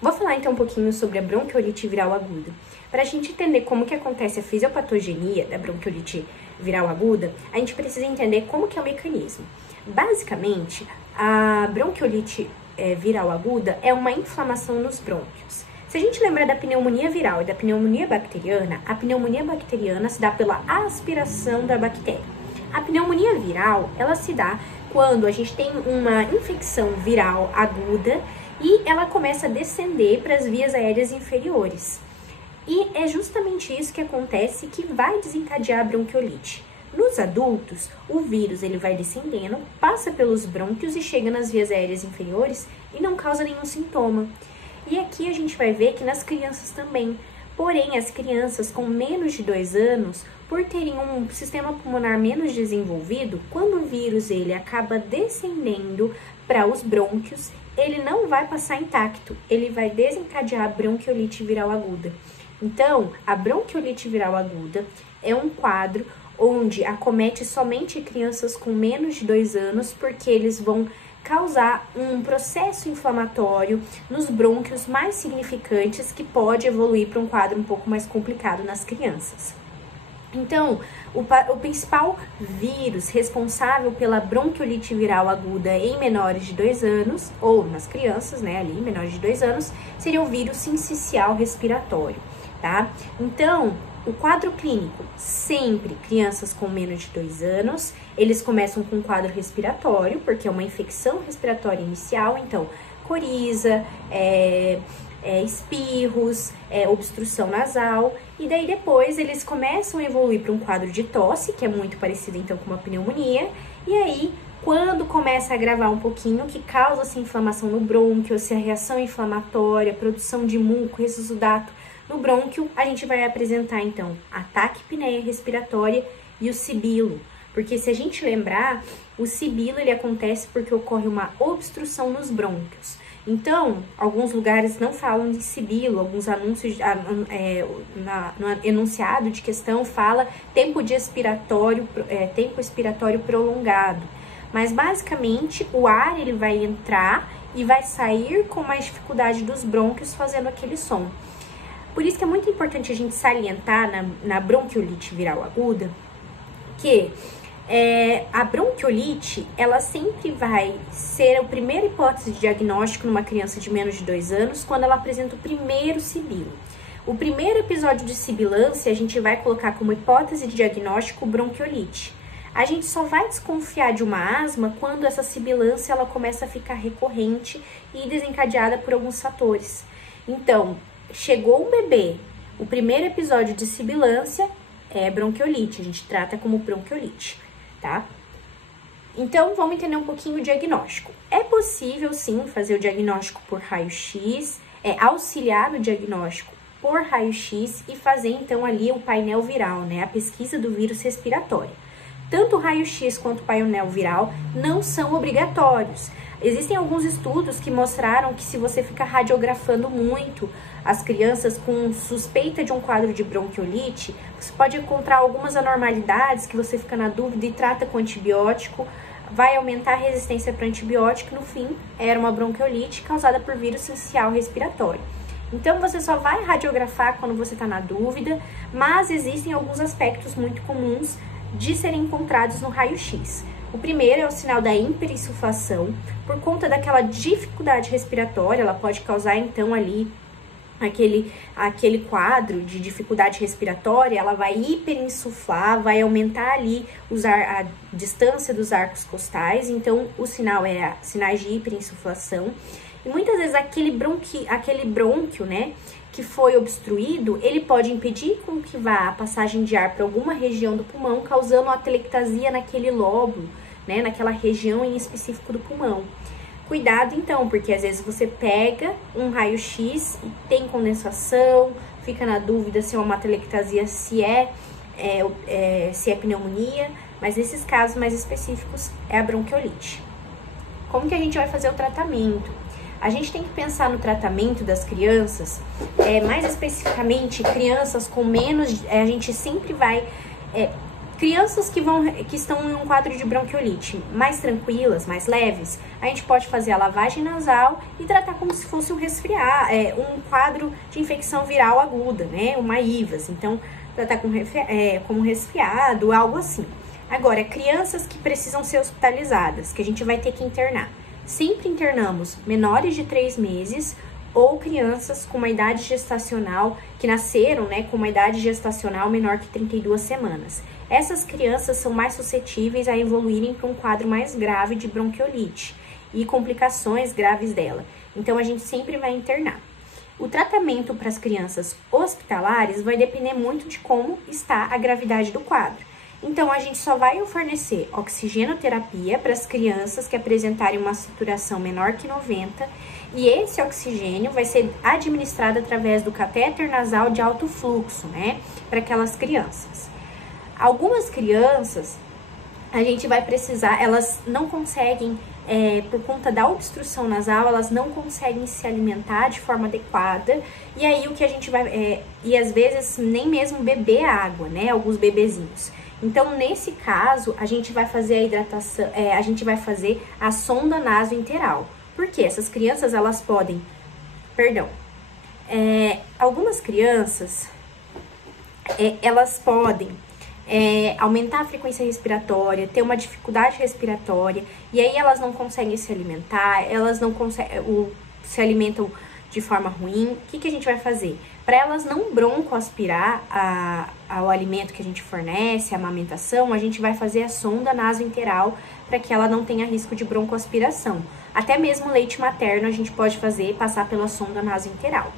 Vou falar então um pouquinho sobre a bronquiolite viral aguda. Para a gente entender como que acontece a fisiopatogenia da bronquiolite viral aguda, a gente precisa entender como que é o mecanismo. Basicamente, a bronquiolite viral aguda é uma inflamação nos brônquios. Se a gente lembrar da pneumonia viral e da pneumonia bacteriana, a pneumonia bacteriana se dá pela aspiração da bactéria. A pneumonia viral, ela se dá quando a gente tem uma infecção viral aguda e ela começa a descender para as vias aéreas inferiores. E é justamente isso que acontece que vai desencadear a bronquiolite. Nos adultos, o vírus ele vai descendendo, passa pelos brônquios e chega nas vias aéreas inferiores e não causa nenhum sintoma. E aqui a gente vai ver que nas crianças também. Porém, as crianças com menos de 2 anos, por terem um sistema pulmonar menos desenvolvido, quando o vírus ele acaba descendendo para os brônquios, ele não vai passar intacto, ele vai desencadear a bronquiolite viral aguda. Então, a bronquiolite viral aguda é um quadro onde acomete somente crianças com menos de 2 anos, porque eles vão causar um processo inflamatório nos brônquios mais significantes que pode evoluir para um quadro um pouco mais complicado nas crianças. Então, o principal vírus responsável pela bronquiolite viral aguda em menores de 2 anos, ou nas crianças, né, ali, menores de 2 anos, seria o vírus sincicial respiratório, tá? Então, o quadro clínico, sempre crianças com menos de 2 anos, eles começam com um quadro respiratório, porque é uma infecção respiratória inicial, então, coriza, espirros, obstrução nasal, e daí depois eles começam a evoluir para um quadro de tosse, que é muito parecido então com uma pneumonia, e aí quando começa a agravar um pouquinho, que causa essa inflamação no brônquio, essa reação inflamatória, produção de muco, exudato no brônquio, a gente vai apresentar então a taquipneia respiratória e o sibilo. Porque se a gente lembrar, o sibilo ele acontece porque ocorre uma obstrução nos brônquios. Então, alguns lugares não falam de sibilo, alguns anúncios, no enunciado de questão fala tempo expiratório prolongado. Mas basicamente o ar ele vai entrar e vai sair com mais dificuldade dos brônquios fazendo aquele som. Por isso que é muito importante a gente salientar na bronquiolite viral aguda que a bronquiolite, ela sempre vai ser a primeira hipótese de diagnóstico numa criança de menos de 2 anos quando ela apresenta o primeiro sibilo. O primeiro episódio de sibilância a gente vai colocar como hipótese de diagnóstico bronquiolite. A gente só vai desconfiar de uma asma quando essa sibilância ela começa a ficar recorrente e desencadeada por alguns fatores. Então, chegou um bebê, o primeiro episódio de sibilância é bronquiolite, a gente trata como bronquiolite, tá? Então, vamos entender um pouquinho o diagnóstico. É possível, sim, fazer o diagnóstico por raio-x, auxiliar no diagnóstico por raio-x e fazer, então, ali o painel viral, né? A pesquisa do vírus respiratório. Tanto o raio-x quanto o painel viral não são obrigatórios. Existem alguns estudos que mostraram que se você ficar radiografando muito as crianças com suspeita de um quadro de bronquiolite, você pode encontrar algumas anormalidades que você fica na dúvida e trata com antibiótico, vai aumentar a resistência para antibiótico, no fim, era uma bronquiolite causada por vírus sincicial respiratório. Então, você só vai radiografar quando você está na dúvida, mas existem alguns aspectos muito comuns de serem encontrados no raio-x. O primeiro é o sinal da hiperinsuflação, por conta daquela dificuldade respiratória, ela pode causar então ali aquele quadro de dificuldade respiratória, ela vai hiperinsuflar, vai aumentar ali a distância dos arcos costais, então o sinal é sinais de hiperinsuflação. E muitas vezes aquele brônquio, né, que foi obstruído, ele pode impedir com que vá a passagem de ar para alguma região do pulmão, causando uma atelectasia naquele lóbulo, né, naquela região em específico do pulmão. Cuidado então, porque às vezes você pega um raio-x e tem condensação, fica na dúvida se é uma atelectasia, se é pneumonia, mas nesses casos mais específicos é a bronquiolite. Como que a gente vai fazer o tratamento? A gente tem que pensar no tratamento das crianças, mais especificamente crianças com menos, a gente sempre vai Crianças que estão em um quadro de bronquiolite mais tranquilas, mais leves, a gente pode fazer a lavagem nasal e tratar como se fosse um quadro de infecção viral aguda, né? Uma IVAS. Então, tratar como resfriado, algo assim. Agora, crianças que precisam ser hospitalizadas, que a gente vai ter que internar. Sempre internamos menores de 3 meses ou crianças com uma idade gestacional, que nasceram, né, com uma idade gestacional menor que 32 semanas. Essas crianças são mais suscetíveis a evoluírem para um quadro mais grave de bronquiolite e complicações graves dela. Então, a gente sempre vai internar. O tratamento para as crianças hospitalares vai depender muito de como está a gravidade do quadro. Então, a gente só vai fornecer oxigenoterapia para as crianças que apresentarem uma saturação menor que 90, e esse oxigênio vai ser administrado através do catéter nasal de alto fluxo, né, para aquelas crianças. Algumas crianças, a gente vai precisar, elas não conseguem, por conta da obstrução nasal, elas não conseguem se alimentar de forma adequada, e aí o que a gente vai, e às vezes nem mesmo beber água, né, alguns bebezinhos. Então, nesse caso, a gente vai fazer a hidratação, a gente vai fazer a sonda nasointeral. Porque essas crianças, elas podem, algumas crianças, elas podem aumentar a frequência respiratória, ter uma dificuldade respiratória, e aí elas não conseguem se alimentar, elas não conseguem, se alimentam de forma ruim. O que a gente vai fazer? Para elas não broncoaspirar ao alimento que a gente fornece, a amamentação, a gente vai fazer a sonda nasointeral para que ela não tenha risco de broncoaspiração. Até mesmo leite materno a gente pode passar pela sonda nasointeral.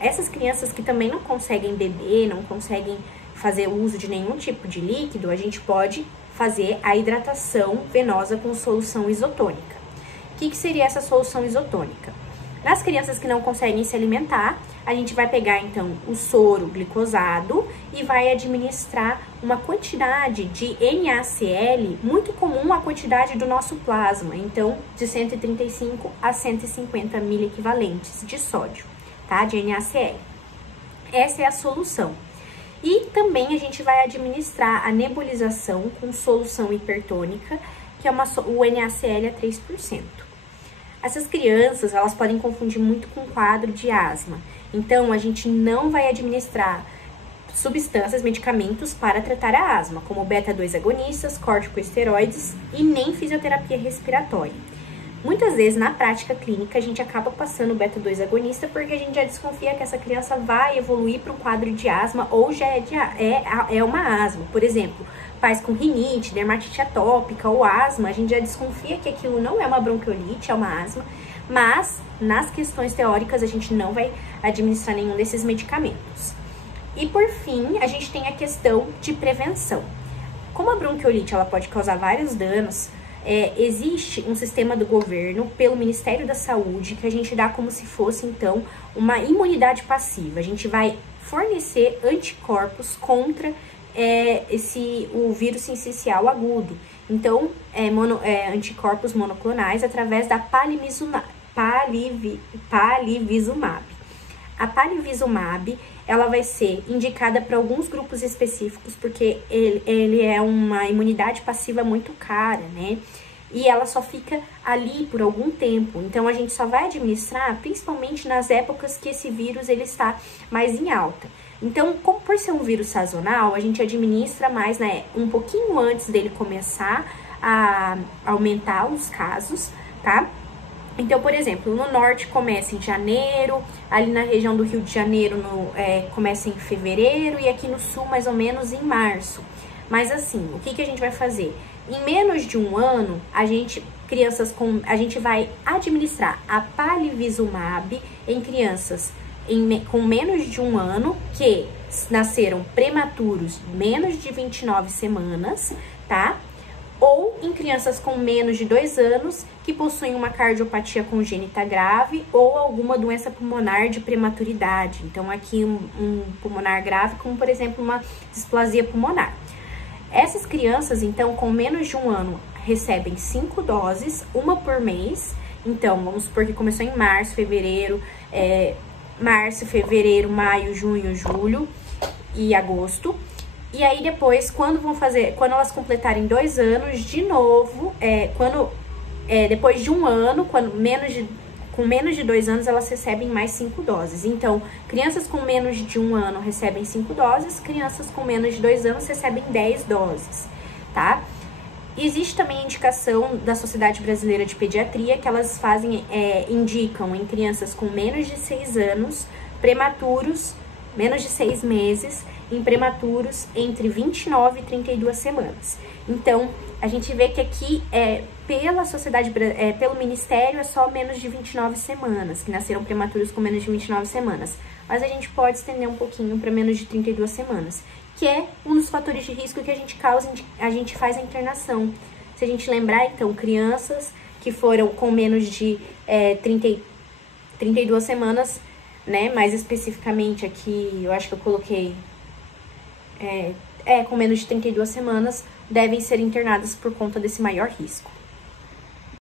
Essas crianças que também não conseguem beber, não conseguem fazer uso de nenhum tipo de líquido, a gente pode fazer a hidratação venosa com solução isotônica. O que seria essa solução isotônica? Nas crianças que não conseguem se alimentar, a gente vai pegar, então, o soro glicosado e vai administrar uma quantidade de NaCl muito comum à quantidade do nosso plasma, então, de 135 a 150 miliequivalentes de sódio, tá? De NaCl. Essa é a solução. E também a gente vai administrar a nebulização com solução hipertônica, que é o NaCl a 3%. Essas crianças, elas podem confundir muito com quadro de asma. Então, a gente não vai administrar substâncias, medicamentos para tratar a asma, como beta-2 agonistas, corticosteroides e nem fisioterapia respiratória. Muitas vezes, na prática clínica, a gente acaba passando beta-2 agonista porque a gente já desconfia que essa criança vai evoluir para um quadro de asma ou já é uma asma. Por exemplo, pais com rinite, dermatite atópica ou asma, a gente já desconfia que aquilo não é uma bronquiolite, é uma asma, mas nas questões teóricas a gente não vai administrar nenhum desses medicamentos. E por fim, a gente tem a questão de prevenção. Como a bronquiolite ela pode causar vários danos, existe um sistema do governo, pelo Ministério da Saúde, que a gente dá como se fosse, então, uma imunidade passiva. A gente vai fornecer anticorpos contra o vírus sincicial agudo. Então, anticorpos monoclonais através da palivizumab. A palivizumab, ela vai ser indicada para alguns grupos específicos, porque ele é uma imunidade passiva muito cara, né? E ela só fica ali por algum tempo. Então, a gente só vai administrar, principalmente nas épocas que esse vírus ele está mais em alta. Então, como por ser um vírus sazonal, a gente administra mais, né, um pouquinho antes dele começar a aumentar os casos, tá? Então, por exemplo, no norte começa em janeiro, ali na região do Rio de Janeiro começa em fevereiro e aqui no sul mais ou menos em março. Mas assim, o que a gente vai fazer? Em menos de um ano, a gente vai administrar a palivizumab em crianças com menos de um ano, que nasceram prematuros, menos de 29 semanas, tá? Ou em crianças com menos de 2 anos, que possuem uma cardiopatia congênita grave ou alguma doença pulmonar de prematuridade. Então, aqui um pulmonar grave, como por exemplo, uma displasia pulmonar. Essas crianças, então, com menos de um ano, recebem 5 doses, uma por mês. Então, vamos supor que começou em março, fevereiro, maio, junho, julho e agosto. E aí depois, quando elas completarem 2 anos, de novo, depois de 1 ano, com menos de 2 anos, elas recebem mais 5 doses. Então, crianças com menos de 1 ano recebem 5 doses, crianças com menos de 2 anos recebem 10 doses, tá? Existe também a indicação da Sociedade Brasileira de Pediatria, que elas indicam em crianças com menos de 6 anos, prematuros, menos de 6 meses, em prematuros entre 29 e 32 semanas. Então, a gente vê que aqui, pelo Ministério, é só menos de 29 semanas, que nasceram prematuros com menos de 29 semanas. Mas a gente pode estender um pouquinho para menos de 32 semanas, que é um dos fatores de risco que a gente faz a internação. Se a gente lembrar, então, crianças que foram com menos de 32 semanas, né, mais especificamente aqui, eu acho que eu coloquei, com menos de 32 semanas, devem ser internadas por conta desse maior risco.